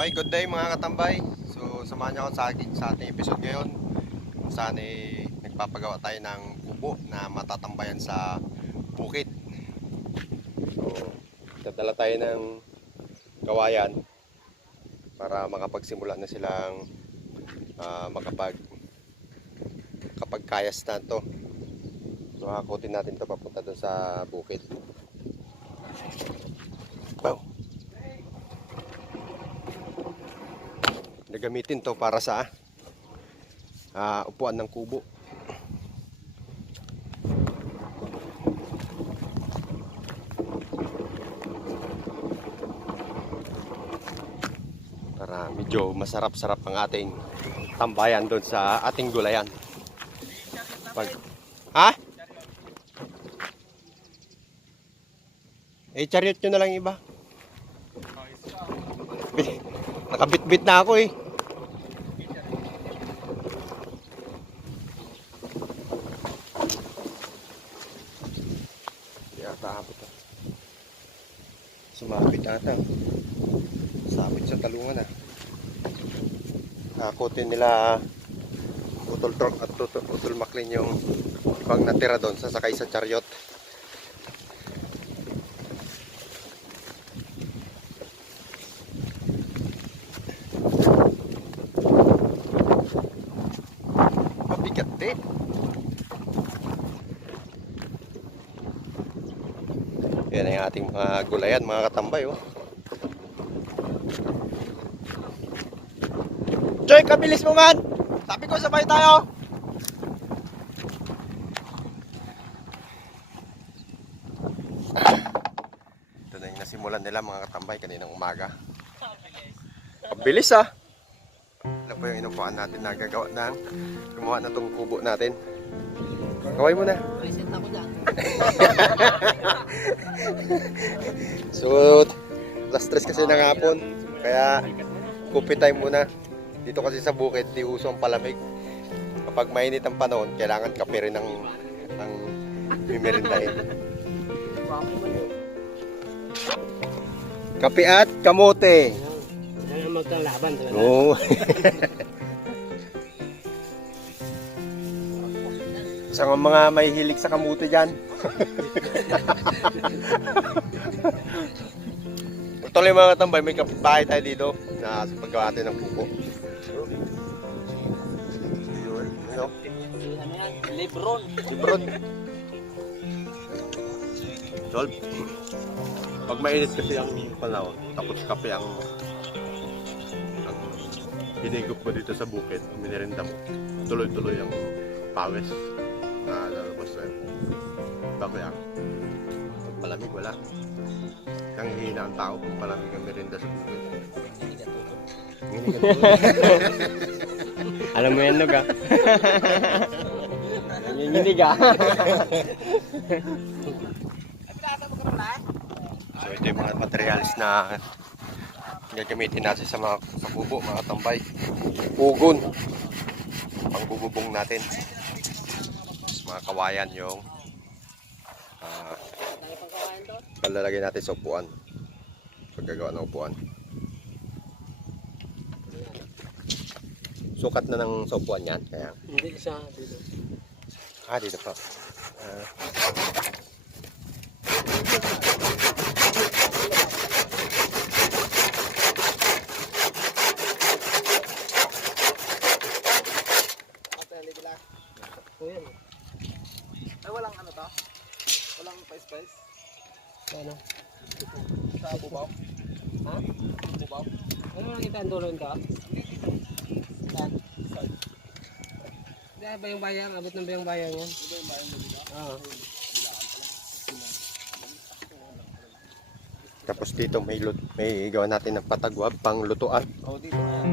Okay, good day mga katambay. So, samahan niyo ako sa ating episode ngayon. Kung saan nagpapagawa tayo ng kubo na matatambayan sa bukid. So, dadala tayo ng kawayan para makapagsimula na silang kapagkayas na to. So, hakutin natin to papunta doon sa bukid. Wow. Nagamitin to para sa upuan ng kubo. Para medyo masarap-sarap ang ating tambayan doon sa ating gulayan. Ha? Chariot nyo na lang iba. Nakabit-bit na ako eh. Hindi ata abot ah. Sumabit ata. Sabit sa talungan ah. Nakutin nila utol truck at utol maklin yung ibang natira doon sasakay sa chariot. Yan ang ating mga gulayan, mga katambay oh. Joy, kabilis mo man! Sabi ko sabay tayo! Ito na yung nasimulan nila mga katambay kaninang umaga. Kabilis ah! Ano po yung inupuan natin na gumawa na itong kubo natin. Kaway mo na. Present ako dyan. So, last stress kasi ng hapon. Kaya, coffee time muna. Dito kasi sa bukid, di uso ang palamig. Kapag mainit ang panahon, kailangan kape rin ng mimerindahin. Kape at kamote. Yan ang magkalaban. Oo. Sa mga may hilig sa kamote dyan. Tuloy mga katambay, may kapitbahay tayo dito na sa paggawa natin ng kubo. Ano? Lebron. Lebron. Solve. Pag mainit kasi ang panahon, tapos kape ang hinigop mo dito sa bukid, minirenda mo, tuloy-tuloy ang pawis na lalabas sa'yo. Bakit yan? Pag malamig, wala. Ang hihina ang tao kung malamig ang merinda sa bukid. Alam mo yan, Nog ah. Nanginginig ah. So ito yung mga materials na gagamitin natin sa kubo, mga tambay. Ugon. Pangbububong natin. Tapos mga kawayan yung palalagay natin sa upuan. Paggagawa ng upuan. Sukat na ng sa upuan yan. Kaya. Hindi siya dito. Dito pa. Ay, walang ano to? Walang spice? Ano? Sa bubaw? Ha? Bubaw? Ano lang kita ang tulong ka? Saan? Hindi ba yung bayang? Abot ng ba yung bayang yan? Ito yung bayan mo dito? Oo. Tapos dito may gawa natin ng patagwab pang lutuan. Oo, dito na yan.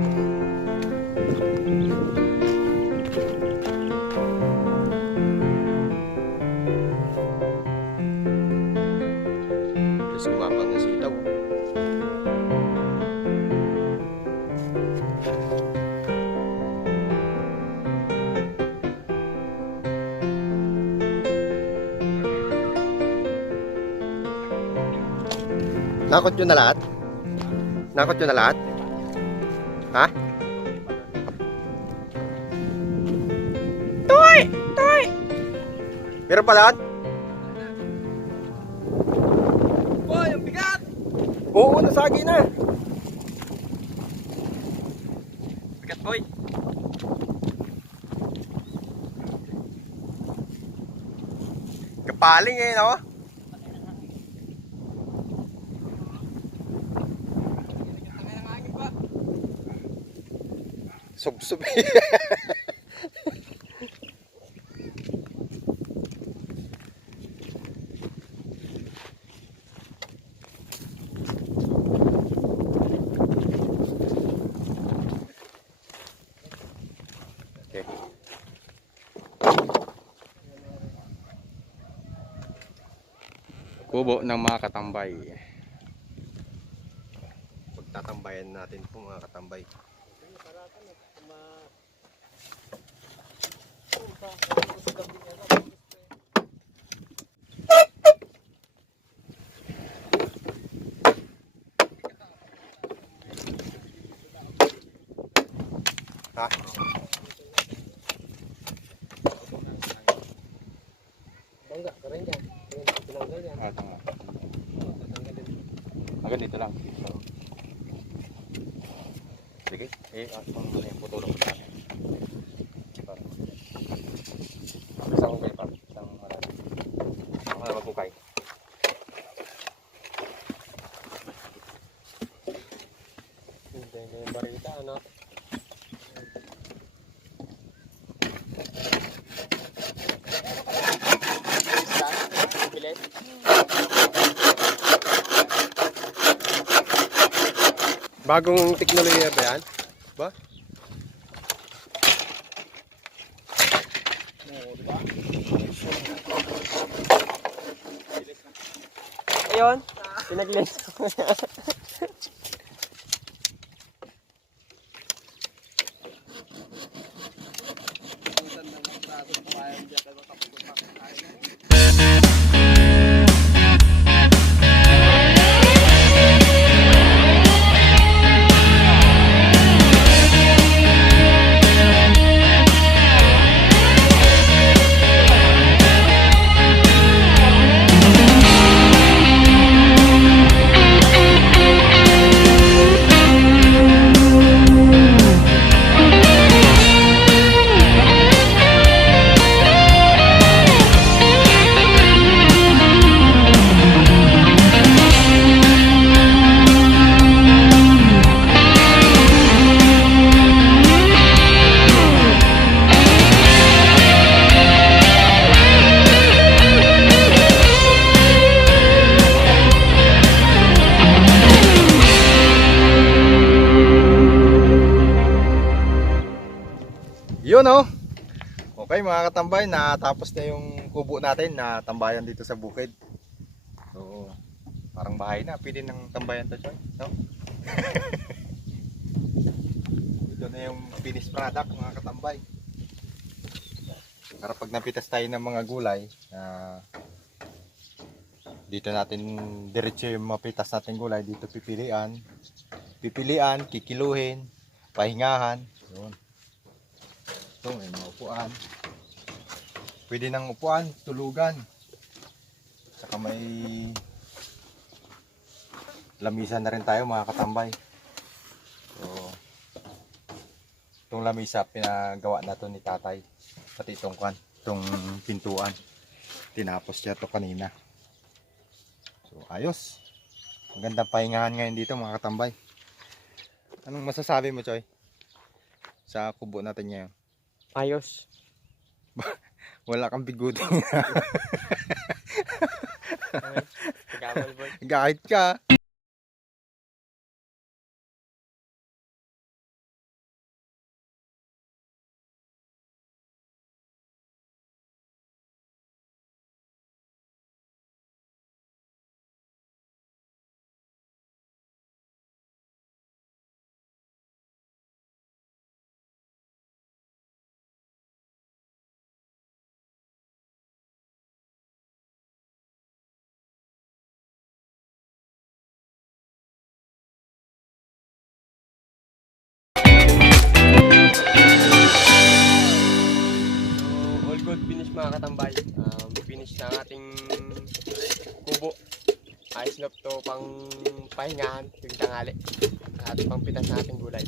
Tapos gumapang na sitaw. Nakot yun na lahat? Nakot yun na lahat? Ha? Toy! Toy! Meron pa lahat? Boy, ang bigat! Oo, nasagi na. Bigat, boy. Kapaling eh, no? Sub-sub. Okay. Kubo ng mga katambay. Pagtatambayan natin po mga katambay. Ha? Bangga, karen yan. Tinanggal yan. Ah, tama. Agad dito lang. Sige. Yung putulong ko natin. Isang hukay pa. Isang marami. Isang hukay. Hindi yung barita, ano? Bilis. Bagong teknolohiya ba yan? Ba? Ayun, pinag-lens ko. Yun oh. Okay mga katambay, natapos na yung kubo natin na tambayan dito sa bukid. So, parang bahay na. Pwede nang tambayan to, Choy, no? Ito na yung finished product mga katambay. Para pag napitas tayo ng mga gulay, dito natin diretso yung mapitas natin gulay. Dito pipilian, kikiluhin, pahingahan. Yun. Ito may mga upuan. Pwede ng upuan, tulugan. Saka may lamisan na rin tayo mga katambay. So, itong lamisa pinagawa na to ni tatay. Pati itong pintuan. Tinapos niya to kanina. So ayos. Magandang pahingahan ngayon dito mga katambay. Anong masasabi mo, Choy? Sa kubo natin ngayon. Ayos. Wala kang biguti. Pagawal, boy. Kahit ka. mga katambay. Finish na ang ating kubo. Ayos na to pang pahingahan tuwing tanghali. At pang pitas na ating gulay.